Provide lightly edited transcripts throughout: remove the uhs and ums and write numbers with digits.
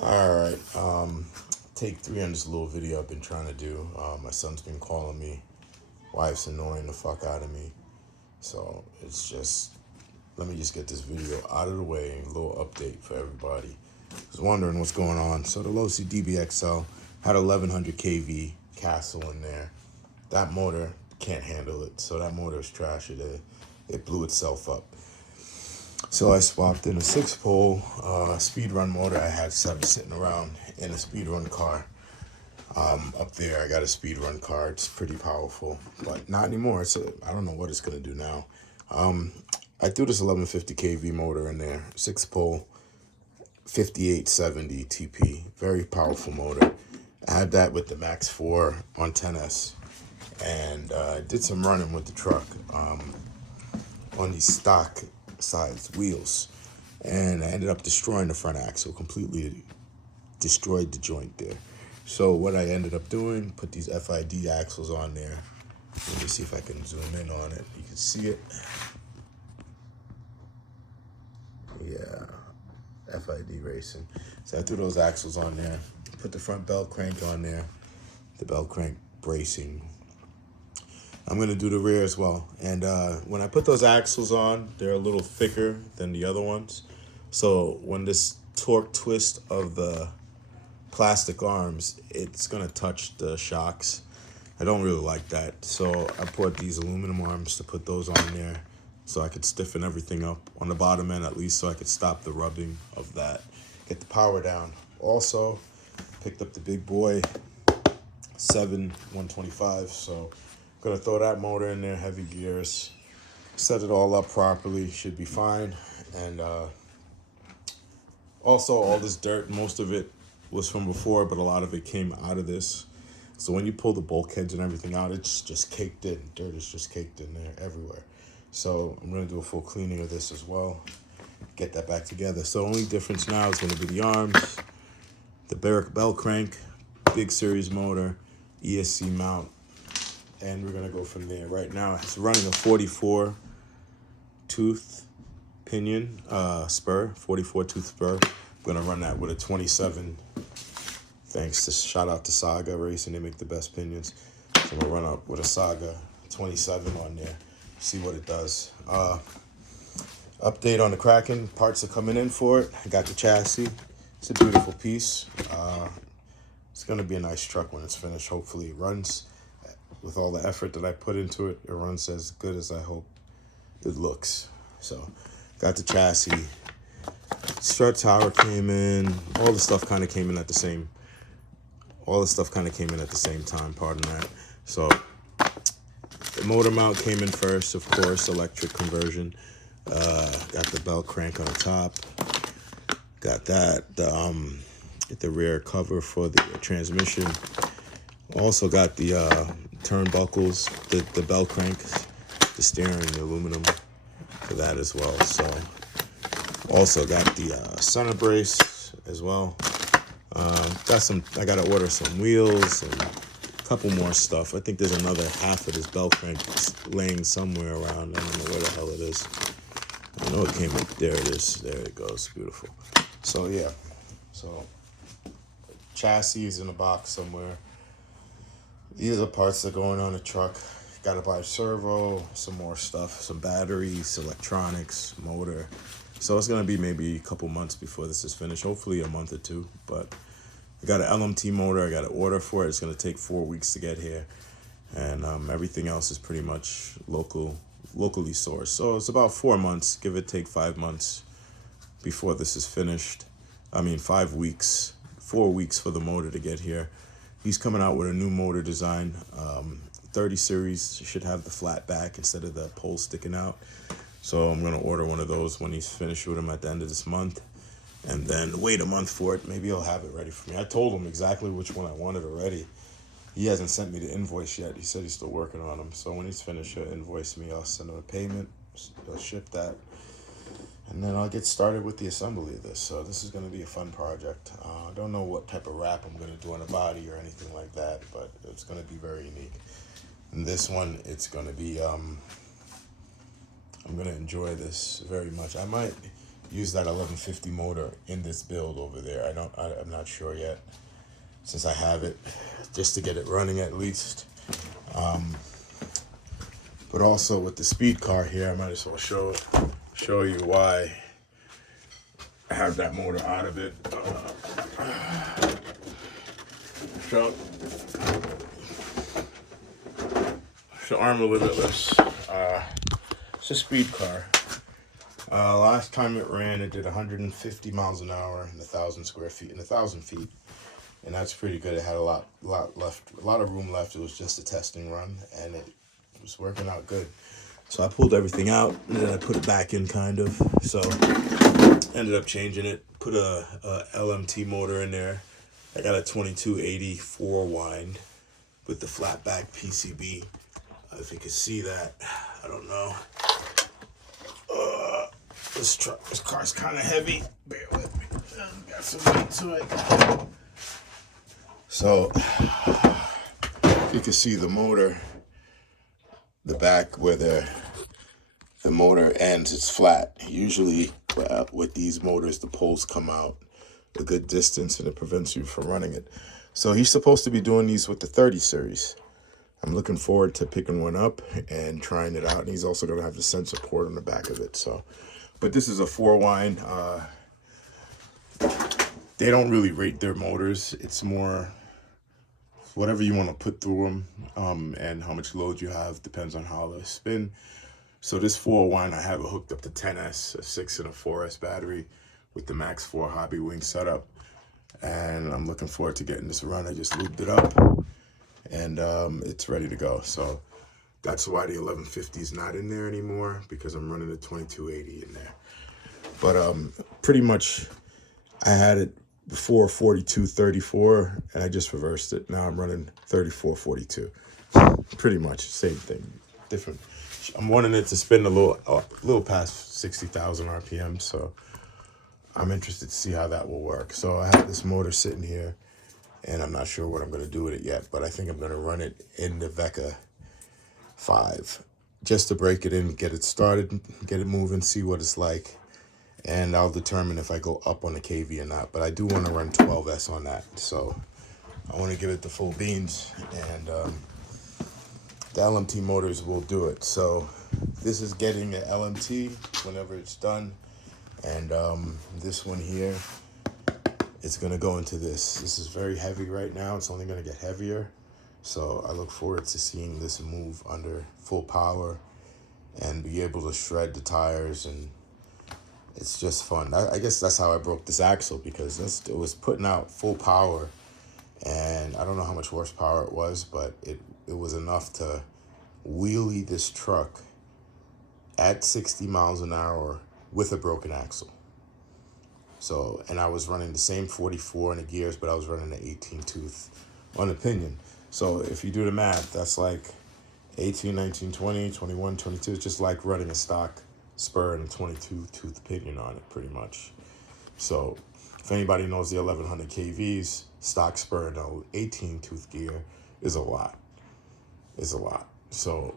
Alright, take 3 on this little video I've been trying to do. My son's been calling me. Wife's annoying the fuck out of me. So it's just, let me just get this video out of the way. A little update for everybody. I was wondering what's going on. So the Losi Dbxle had 1100 kV castle in there. That motor can't handle it. So that motor is trash. It blew itself up. So I swapped in a 6-pole speed run motor. I had 7 sitting around in a speed run car. Up there, I got a speed run car. It's pretty powerful, but not anymore. I don't know what it's gonna do now. I threw this 1150 kV motor in there, 6-pole, 5870 TP, very powerful motor. I had that with the Max 4 on 10S, and I did some running with the truck on these stock size wheels, and I ended up destroying the front axle, completely destroyed the joint there. So what I ended up doing, put these FID axles on there. Let me see if I can zoom in on it. You can see it. Yeah, FID racing. So I threw those axles on there, put the front belt crank on there, the belt crank bracing. I'm gonna do the rear as well. And when I put those axles on, they're a little thicker than the other ones. So when this torque twist of the plastic arms, it's gonna touch the shocks. I don't really like that. So I put these aluminum arms to put those on there so I could stiffen everything up on the bottom end at least, so I could stop the rubbing of that, get the power down. Also, picked up the big boy 125, so gonna throw that motor in there, heavy gears, set it all up properly, should be fine. And also all this dirt, most of it was from before, but a lot of it came out of this. So when you pull the bulkheads and everything out, it's just caked in. Dirt is just caked in there everywhere. So I'm gonna do a full cleaning of this as well, get that back together. So the only difference now is gonna be the arms, the belt crank, big series motor, ESC mount, and we're gonna go from there. Right now it's running a 44 tooth pinion spur, 44 tooth spur. I'm gonna run that with a 27. Thanks to, shout out to Saga Racing, they make the best pinions. So I'm gonna run up with a Saga 27 on there, see what it does. Update on the Kraken, parts are coming in for it. I got the chassis, it's a beautiful piece. It's gonna be a nice truck when it's finished. Hopefully it runs. With all the effort that I put into it, it runs as good as I hope it looks. So, got the chassis. Strut tower came in. All the stuff kind of came in at the same. All the stuff kind of came in at the same time. Pardon that. So, the motor mount came in first, of course. Electric conversion. Got the belt crank on the top. Got that. The rear cover for the transmission. Also got the turnbuckles, the belt cranks, the steering, the aluminum for that as well. So also got the center brace as well. I gotta order some wheels and a couple more stuff. I think there's another half of this belt crank laying somewhere around. I don't know where the hell it is. I know it came up. There it is. There it goes. Beautiful. So yeah. So chassis is in a box somewhere. These are parts that are going on the truck. Gotta buy servo, some more stuff, some batteries, electronics, motor. So it's gonna be maybe a couple months before this is finished. Hopefully a month or two. But I got an LMT motor. I got an order for it. It's gonna take 4 weeks to get here, and everything else is pretty much locally sourced. So it's about 4 months, give or take 5 months before this is finished. I mean 5 weeks, 4 weeks for the motor to get here. He's coming out with a new motor design. 30 series should have the flat back instead of the pole sticking out. So I'm gonna order one of those when he's finished with them at the end of this month, and then wait a month for it. Maybe he'll have it ready for me. I told him exactly which one I wanted already. He hasn't sent me the invoice yet. He said he's still working on them. So when he's finished, he'll invoice me. I'll send him a payment. He'll ship that. And then I'll get started with the assembly of this. So this is going to be a fun project. I don't know what type of wrap I'm going to do on the body or anything like that, but it's going to be very unique. And this one, it's going to be, I'm going to enjoy this very much. I might use that 1150 motor in this build over there. I'm not sure yet, since I have it, just to get it running at least. But also with the speed car here, I might as well show you why I have that motor out of it. So Armor Limitless. It's a speed car. Last time it ran, it did 150 miles an hour in 1,000 square feet, in 1,000 feet. And that's pretty good. It had a lot left, a lot of room left. It was just a testing run, and it was working out good. So I pulled everything out, and then I put it back in, kind of. So ended up changing it, put a LMT motor in there. I got a 2280 4-wind with the flat back PCB. If you can see that, I don't know. This car's kind of heavy. Bear with me. Got some weight to it. So, if you can see the motor, the back where the motor ends, it's flat. Usually, with these motors, the poles come out a good distance, and it prevents you from running it. So he's supposed to be doing these with the 30 series. I'm looking forward to picking one up and trying it out. And he's also going to have the sensor port on the back of it. So, but this is a 4-wind. They don't really rate their motors. It's more whatever you want to put through them, and how much load you have depends on how they spin. So this 4-wind, I have it hooked up to 10S, a 6 and a 4S battery with the Max 4 Hobby Wing setup. And I'm looking forward to getting this run. I just lubed it up, and it's ready to go. So that's why the 1150 is not in there anymore, because I'm running the 2280 in there. But pretty much I had it before 4234, and I just reversed it. Now I'm running 3442. Pretty much same thing, different. I'm wanting it to spin a little past 60,000 RPM, so I'm interested to see how that will work. So I have this motor sitting here, and I'm not sure what I'm going to do with it yet, but I think I'm going to run it in the Vecca 5 just to break it in, get it started, get it moving, see what it's like. And I'll determine if I go up on the KV or not. But I do want to run 12S on that. So I want to give it the full beans. And the LMT motors will do it. So this is getting an LMT whenever it's done. And this one here, it's going to go into this. This is very heavy right now. It's only going to get heavier. So I look forward to seeing this move under full power and be able to shred the tires, and it's just fun. I guess that's how I broke this axle, because it was putting out full power, and I don't know how much horsepower it was, but it was enough to wheelie this truck at 60 miles an hour with a broken axle. So, and I was running the same 44 in the gears, but I was running an 18 tooth on the pinion. So if you do the math, that's like 18, 19, 20, 21, 22. It's just like running a stock spur and a 22 tooth pinion on it, pretty much. So if anybody knows the 1100 kVs, stock spur and an 18 tooth gear is a lot. It's a lot. So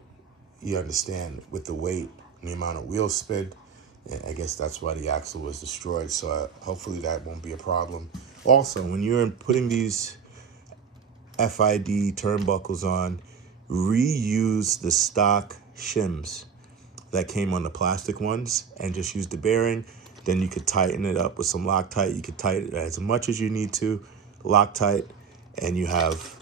you understand with the weight and the amount of wheel spin, I guess that's why the axle was destroyed. So hopefully that won't be a problem. Also, when you're putting these FID turnbuckles on, reuse the stock shims that came on the plastic ones and just use the bearing. Then you could tighten it up with some Loctite. You could tighten it as much as you need to, Loctite, and you have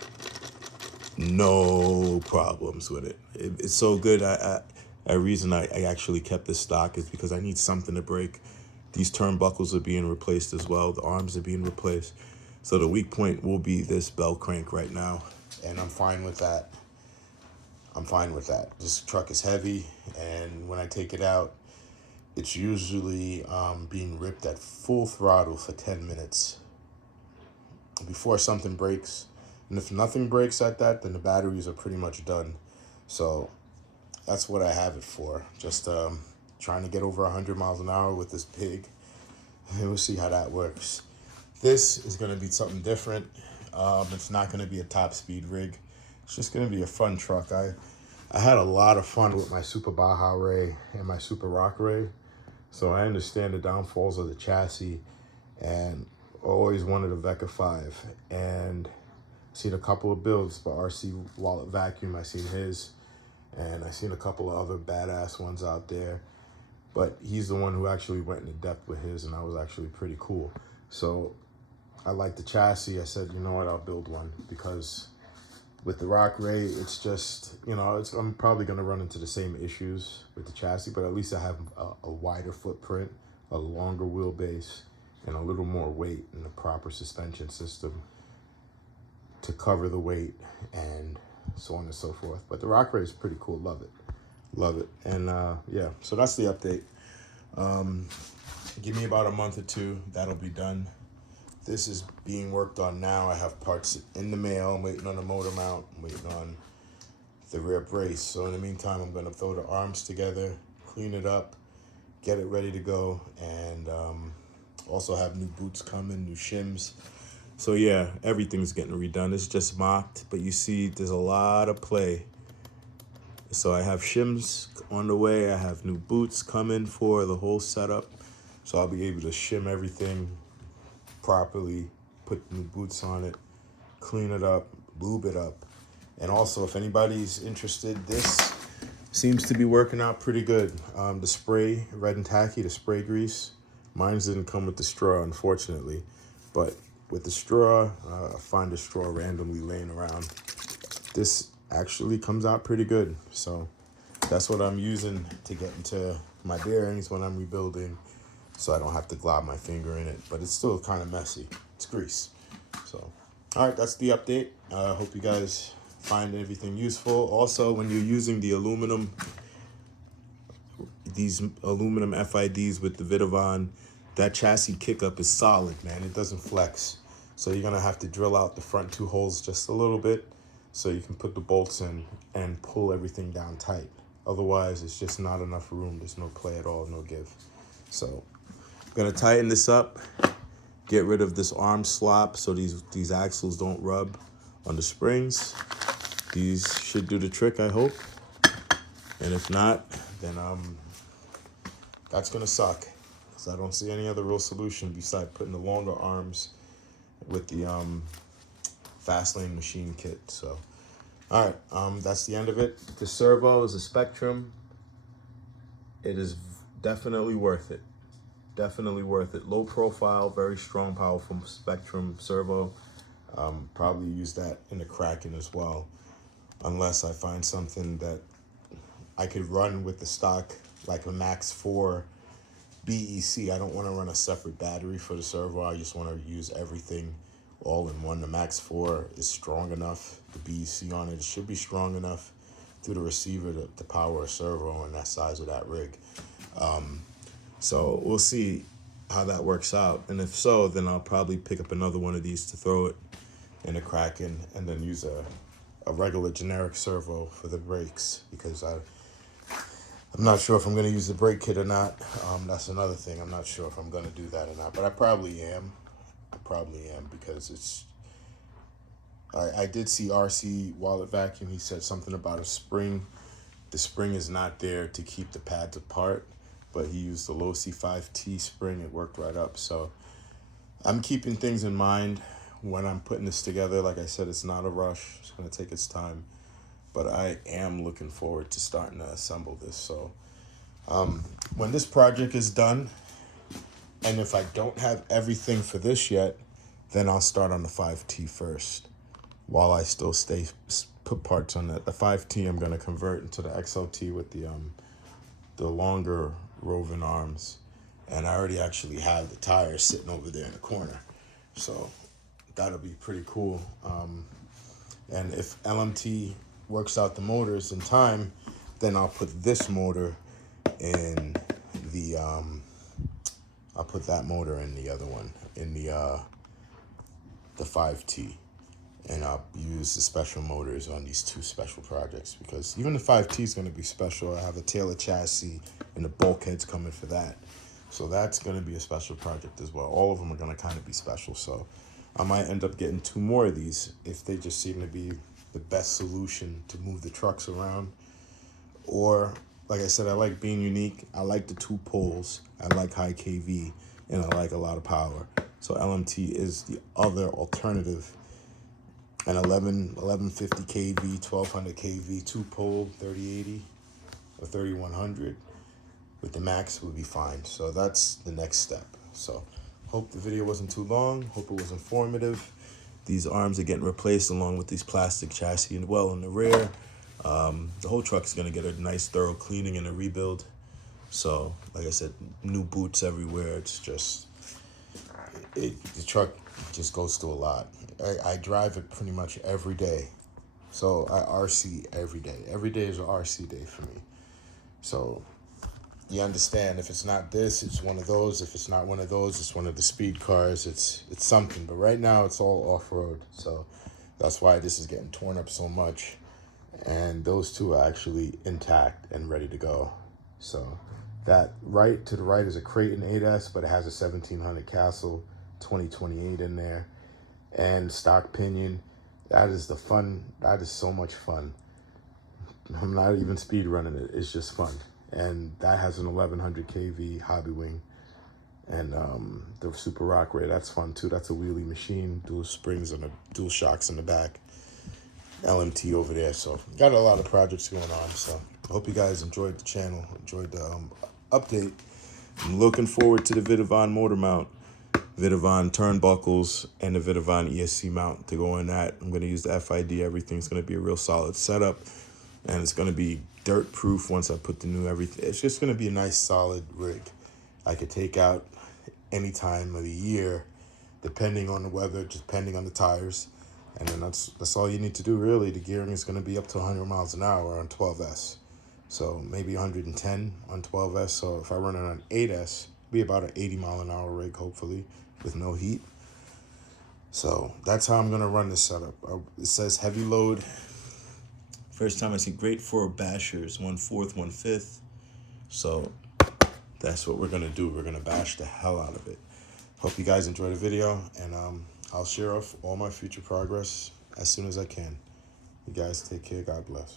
no problems with it. It's so good. A reason I actually kept this stock is because I need something to break. These turnbuckles are being replaced as well. The arms are being replaced. So the weak point will be this bell crank right now, and I'm fine with that. I'm fine with that. This truck is heavy, and when I take it out, it's usually being ripped at full throttle for 10 minutes before something breaks. And if nothing breaks at that, then the batteries are pretty much done. So that's what I have it for. Just trying to get over 100 miles an hour with this pig. And we'll see how that works. This is going to be something different. It's not going to be a top speed rig. It's just going to be a fun truck. I had a lot of fun with my Super Baja Ray and my Super Rock Ray. So I understand the downfalls of the chassis, and always wanted a Vecca 5. And seen a couple of builds by RC Wallet Vacuum. I seen his, and I seen a couple of other badass ones out there. But he's the one who actually went into depth with his, and that was actually pretty cool. So I like the chassis. I said, you know what, I'll build one, because with the Rock Ray, it's just, you know, I'm probably going to run into the same issues with the chassis, but at least I have a wider footprint, a longer wheelbase, and a little more weight in the proper suspension system to cover the weight and so on and so forth. But the Rock Ray is pretty cool. Love it. Love it. And yeah, so that's the update. Give me about a month or two. That'll be done. This is being worked on now. I have parts in the mail. I'm waiting on the motor mount. I'm waiting on the rear brace. So in the meantime, I'm going to throw the arms together, clean it up, get it ready to go, and also have new boots coming, new shims. So yeah, everything's getting redone. It's just mocked, but you see there's a lot of play. So I have shims on the way. I have new boots coming for the whole setup. So I'll be able to shim everything properly, put new boots on it, clean it up, lube it up. And also, if anybody's interested, this seems to be working out pretty good. The spray, Red and Tacky, the spray grease, mine didn't come with the straw, unfortunately. But with the straw, I find a straw randomly laying around. This actually comes out pretty good. So that's what I'm using to get into my bearings when I'm rebuilding, so I don't have to glob my finger in it. But it's still kind of messy. It's grease. So, all right, that's the update. I hope you guys find everything useful. Also, when you're using the aluminum, these aluminum FIDs with the Vitavon, that chassis kick-up is solid, man. It doesn't flex. So you're gonna have to drill out the front two holes just a little bit so you can put the bolts in and pull everything down tight. Otherwise, it's just not enough room. There's no play at all, no give. So I'm gonna tighten this up, get rid of this arm slop so these axles don't rub on the springs. These should do the trick, I hope. And if not, then that's gonna suck, because I don't see any other real solution besides putting the longer arms with the Fastlane machine kit. So, all right, that's the end of it. The servo is a Spectrum. It is definitely worth it. Definitely worth it. Low profile, very strong, powerful Spectrum servo. Probably use that in the Kraken as well, unless I find something that I could run with the stock, like a Max 4 BEC. I don't want to run a separate battery for the servo. I just want to use everything all in one. The Max 4 is strong enough. The BEC on it should be strong enough through the receiver to power a servo and that size of that rig. So we'll see how that works out. And if so, then I'll probably pick up another one of these to throw it in a Kraken, and then use a regular generic servo for the brakes, because I'm not sure if I'm going to use the brake kit or not. That's another thing. I'm not sure if I'm going to do that or not, but I probably am. Because it's... I did see RC Wallet Vacuum. He said something about a spring. The spring is not there to keep the pads apart, but he used the Losi 5T spring. It worked right up. So I'm keeping things in mind when I'm putting this together. Like I said, it's not a rush. It's going to take its time. But I am looking forward to starting to assemble this. So when this project is done, and if I don't have everything for this yet, then I'll start on the 5T first, while I still put parts on that. The 5T I'm going to convert into the XLT with the longer roving arms. And I already actually have the tires sitting over there in the corner. So that'll be pretty cool. And if LMT works out the motors in time, then I'll put this motor in the I'll put that motor in the other one, in the 5T, and I'll use the special motors on these two special projects, because even the 5T is going to be special. I have a Taylor chassis and the bulkheads coming for that, so that's going to be a special project as well. All of them are going to kind of be special, so I might end up getting two more of these if they just seem to be the best solution to move the trucks around, or like I said, I like being unique. I like the 2 poles. I like high KV, and I like a lot of power. So LMT is the other alternative. An 1150 kV, 1200 kV, 2 pole, 3080 or 3100 with the max would be fine. So that's the next step. So hope the video wasn't too long. Hope it was informative. These arms are getting replaced along with these plastic chassis and well in the rear. The whole truck is going to get a nice thorough cleaning and a rebuild. So like I said, new boots everywhere. It's just, the truck just goes through a lot. I drive it pretty much every day. So I RC every day. Every day is an RC day for me. So you understand, if it's not this, it's one of those. If it's not one of those, it's one of the speed cars. It's something. But right now it's all off-road. So that's why this is getting torn up so much. And those two are actually intact and ready to go. So that right to the right is a Kraken 8S, but it has a 1700 Castle 2028 in there. And stock pinion. That is the fun. That is so much fun. I'm not even speed running it. It's just fun. And that has an 1100 kV hobby wing. And the Super Rock Ray, that's fun too. That's a wheelie machine, dual springs and dual shocks in the back. LMT over there. So got a lot of projects going on. So I hope you guys enjoyed the channel, enjoyed the update. I'm looking forward to the Vidavon motor mount, Vidavon turnbuckles, and the Vidavon ESC mount to go in that. I'm going to use the FID. Everything's going to be a real solid setup, and it's going to be dirt proof once I put the new everything. It's just going to be a nice solid rig I could take out any time of the year, depending on the weather, just depending on the tires. And then that's all you need to do really. The gearing is going to be up to 100 miles an hour on 12S. So maybe 110 on 12S. So if I run it on 8S, it'll be about an 80 mile an hour rig, hopefully, with no heat. So that's how I'm going to run this setup. It says heavy load. First time I see great for bashers, 1/4, 1/5. So that's what we're going to do. We're going to bash the hell out of it. Hope you guys enjoy the video, and I'll share off all my future progress as soon as I can. You guys take care. God bless.